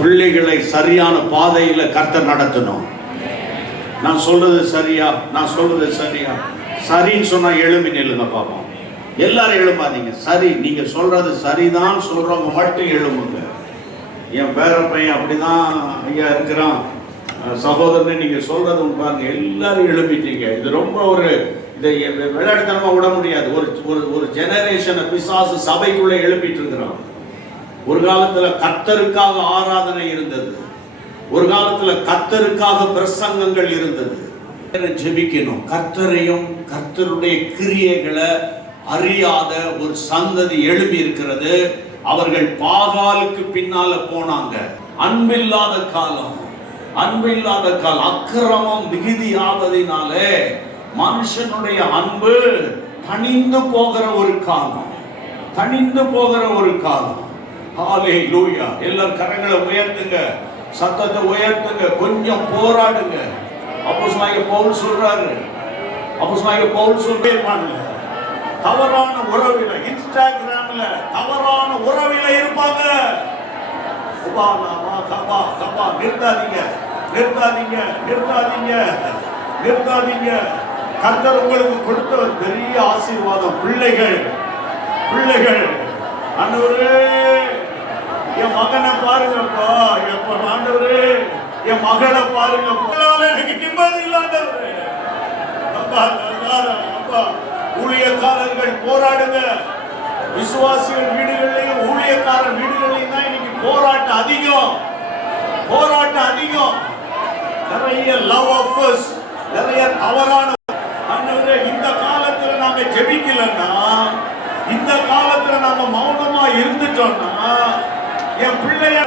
பிள்ளைகளை சரியான பாதையில கர்த்தர் நடத்தணும். நான் சொல்றது சரியா? நான் சொல்றது சரியா? சரின்னு சொன்னா எழும்பி நில்லுங்க பாப்போம். எல்லாரும் எழும்பாதீங்க. சரி, நீங்க சொல்றது சரிதான் சொல்றவங்க மட்டும் எழும்புங்க. என் பேர பையன் அப்படிதான் ஐயா இருக்கிறான், சகோதரன் நீங்க சொல்றது பாருங்க, எல்லாரும் எழுப்பிட்டீங்க. இது ரொம்ப ஒரு இதை விளையாட்டுத்தனமா விட முடியாது. ஒரு ஜெனரேஷனை பிசாசு சபைக்குள்ள எழுப்பிட்டு இருக்கிறான். ஒரு காலத்துல கர்த்தருக்காக ஆராதனை இருந்தது, ஒரு காலத்துல கர்த்தருக்காக பிரசங்கங்கள் இருந்தது. ஜெபிக்கணும். கர்த்தரையும் கர்த்தருடைய கிரியைகளை அறியாத ஒரு சந்ததி எழுப்பி இருக்கிறது. அவர்கள் பாகாலுக்கு பின்னால போனாங்க. அன்பில்லாத காலம், அன்பில்லாத காலம். அக்கிரமம் மிகுதியாவதினாலே மனுஷனுடைய அன்பு தணிந்து போகிற ஒரு காலம், தணிந்து போகிற ஒரு காலம். ஹல்லேலூயா. எல்லாரும் கரங்களை உயர்த்துங்க, சத்தத்தை உயர்த்துங்க, கொஞ்சம் போராடுங்க. அப்போஸ்தலனாகிய பவுல் சொல்றாரு, அப்போஸ்தலனாகிய பவுல் சொல்றாங்க, தவறான உறவில, இன்ஸ்டாகிராம்ல தவறான உறவில இருப்பாங்க. நிறுத்தாதீங்க, நிறுத்தாதீங்க, நிறுத்தாதீங்க, நிறுத்தாதீங்க. கர்த்தர் உங்களுக்கு கொடுத்த ஒரு பெரிய ஆசீர்வாதம். பிள்ளைகள், பிள்ளைகள். ஆண்டவரே என் மகனை பாருங்கப்பா, எப்ப ஆண்டவரே என் மகளை பாருங்கப்பா, எனக்கு நிம்மதி இல்லாதவரே. அப்பா அப்பா, ஊழியக்காரர்கள் போராடுங்க. விசுவாசிகள் வீடுகளிலையும் ஊழியக்கார வீடுகளிலையும் தான் இன்னைக்கு போராட்டம் அதிகம், போராட்டம் அதிகம். நிறைய லவ் அஃபேர்ஸ், நிறைய தவறான. இந்த காலத்துல நாங்க ஜெபிக்கலன்னா, இந்த காலத்துல நாங்க மௌனமா இருந்துட்டோம்னா, என் பிள்ளைய